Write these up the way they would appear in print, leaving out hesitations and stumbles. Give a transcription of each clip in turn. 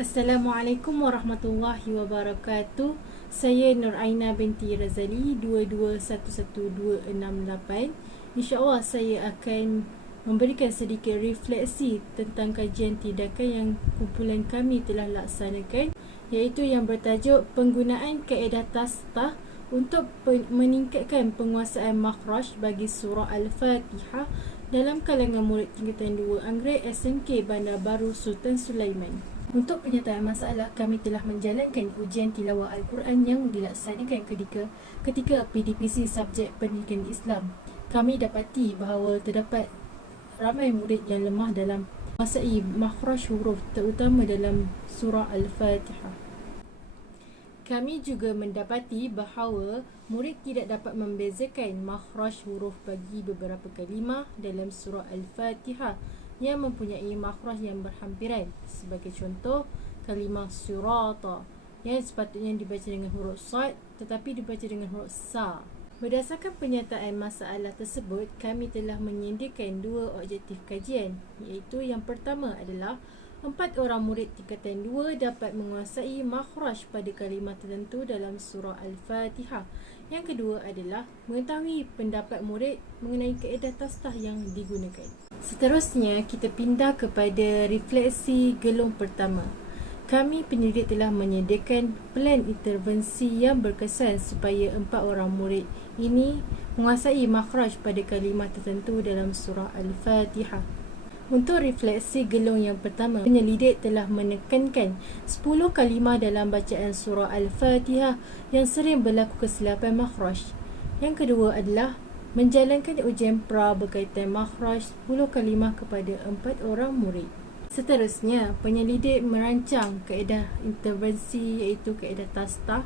Assalamualaikum warahmatullahi wabarakatuh. Saya Nur Aina binti Razali 22112668. InsyaAllah saya akan memberikan sedikit refleksi tentang kajian tindakan yang kumpulan kami telah laksanakan, iaitu yang bertajuk penggunaan kaedah tashtah untuk meningkatkan penguasaan makhraj bagi surah Al-Fatihah dalam kalangan murid tingkatan 2 Anggrek SMK Bandar Baru Sultan Sulaiman. Untuk penyataan masalah, kami telah menjalankan ujian tilawah Al-Quran yang dilaksanakan ketika PDPC subjek pendidikan Islam. Kami dapati bahawa terdapat ramai murid yang lemah dalam menguasai makhraj huruf, terutama dalam surah Al-Fatihah. Kami juga mendapati bahawa murid tidak dapat membezakan makhraj huruf bagi beberapa kalimah dalam surah Al-Fatihah yang mempunyai makhraj yang berhampiran. Sebagai contoh, kalimah surata yang sepatutnya dibaca dengan huruf sad tetapi dibaca dengan huruf sa. Berdasarkan penyataan masalah tersebut, kami telah menyediakan dua objektif kajian, iaitu yang pertama adalah 4 orang murid tingkatan 2 dapat menguasai makhraj pada kalimah tertentu dalam surah Al-Fatihah. Yang kedua adalah mengetahui pendapat murid mengenai kaedah tashtah yang digunakan. Seterusnya, kita pindah kepada refleksi gelung pertama. Kami pendidik telah menyediakan plan intervensi yang berkesan supaya 4 orang murid ini menguasai makhraj pada kalimah tertentu dalam surah Al-Fatihah. Untuk refleksi gelung yang pertama, penyelidik telah menekankan 10 kalimah dalam bacaan surah Al-Fatihah yang sering berlaku kesilapan makhraj. Yang kedua adalah menjalankan ujian pra berkaitan makhraj 10 kalimah kepada 4 orang murid. Seterusnya, penyelidik merancang kaedah intervensi iaitu kaedah tashtah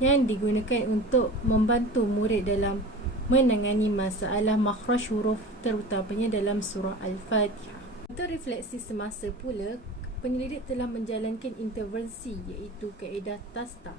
yang digunakan untuk membantu murid dalam menangani masalah makhraj huruf terutamanya dalam surah Al-Fatihah. Untuk refleksi semasa pula, penyelidik telah menjalankan intervensi iaitu kaedah tashtah.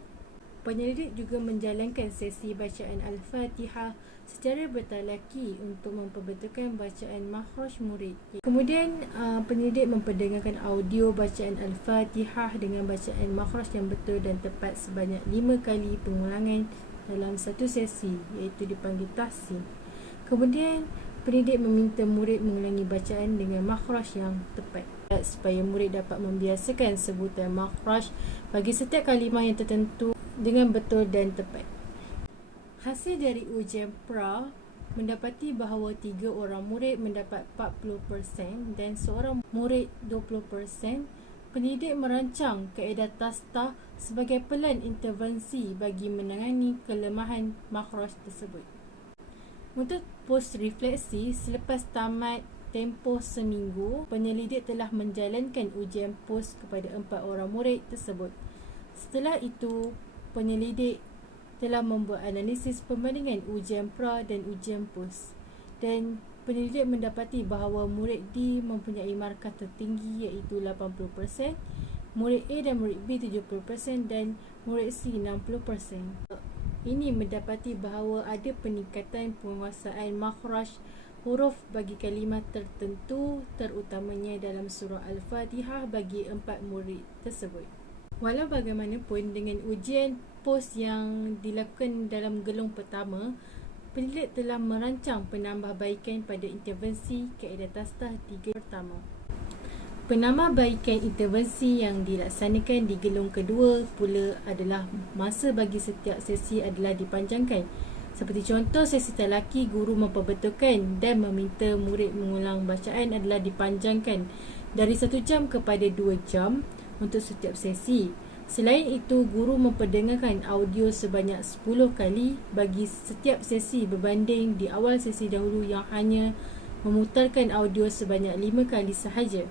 Penyelidik juga menjalankan sesi bacaan Al-Fatihah secara bertalaki untuk memperbetulkan bacaan makhraj murid. Kemudian penyelidik memperdengarkan audio bacaan Al-Fatihah dengan bacaan makhraj yang betul dan tepat sebanyak 5 kali pengulangan dalam satu sesi, iaitu dipanggil tahsin. Kemudian pendidik meminta murid mengulangi bacaan dengan makhraj yang tepat supaya murid dapat membiasakan sebutan makhraj bagi setiap kalimah yang tertentu dengan betul dan tepat. Hasil dari ujian pra mendapati bahawa 3 orang murid mendapat 40% dan seorang murid 20%. Pendidik merancang kaedah tashtah sebagai pelan intervensi bagi menangani kelemahan makhraj tersebut. Untuk post refleksi, selepas tamat tempoh seminggu, penyelidik telah menjalankan ujian post kepada 4 orang murid tersebut. Setelah itu, penyelidik telah membuat analisis perbandingan ujian pra dan ujian post, dan penyelidik mendapati bahawa murid D mempunyai markah tertinggi iaitu 80%, murid A dan murid B 70% dan murid C 60%. Ini mendapati bahawa ada peningkatan penguasaan makhraj huruf bagi kalimah tertentu terutamanya dalam surah Al-Fatihah bagi 4 murid tersebut. Walau bagaimanapun, dengan ujian post yang dilakukan dalam gelung pertama, penyelidik telah merancang penambahbaikan pada intervensi kaedah tashtah 3 pertama. Penambahbaikan intervensi yang dilaksanakan di gelung kedua pula adalah masa bagi setiap sesi adalah dipanjangkan. Seperti contoh, sesi talaki, guru memperbetulkan dan meminta murid mengulang bacaan adalah dipanjangkan dari 1 jam kepada 2 jam untuk setiap sesi. Selain itu, guru memperdengarkan audio sebanyak 10 kali bagi setiap sesi berbanding di awal sesi dahulu yang hanya memutarkan audio sebanyak 5 kali sahaja.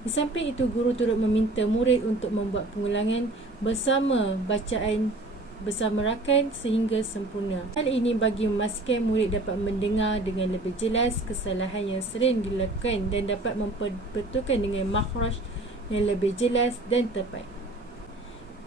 Di samping itu, guru turut meminta murid untuk membuat pengulangan bersama bacaan bersama rakan sehingga sempurna. Hal ini bagi memastikan murid dapat mendengar dengan lebih jelas kesalahan yang sering dilakukan dan dapat memperbetulkan dengan makhraj yang lebih jelas dan tepat.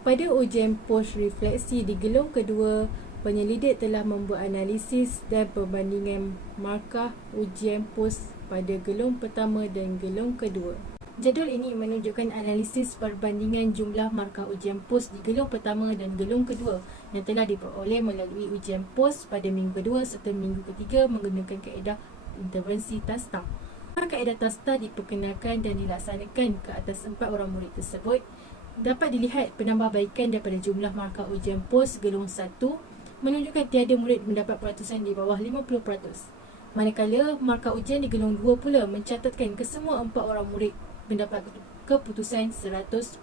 Pada ujian post refleksi di gelung kedua, penyelidik telah membuat analisis dan perbandingan markah ujian post pada gelung pertama dan gelung kedua. Jadual ini menunjukkan analisis perbandingan jumlah markah ujian POS di gelung pertama dan gelung kedua yang telah diperoleh melalui ujian POS pada minggu kedua serta minggu ketiga menggunakan kaedah intervensi TASTA. Kaedah TASTA diperkenalkan dan dilaksanakan ke atas 4 orang murid tersebut. Dapat dilihat penambahbaikan daripada jumlah markah ujian POS gelung 1 menunjukkan tiada murid mendapat peratusan di bawah 50%. Manakala markah ujian di gelung 2 pula mencatatkan kesemua 4 orang murid mendapat keputusan 100%.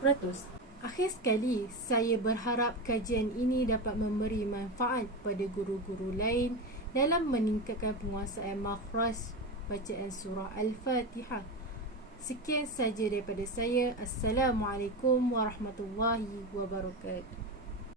Akhir sekali, saya berharap kajian ini dapat memberi manfaat pada guru-guru lain dalam meningkatkan penguasaan makhraj bacaan surah Al-Fatihah. Sekian saja daripada saya. Assalamualaikum warahmatullahi wabarakatuh.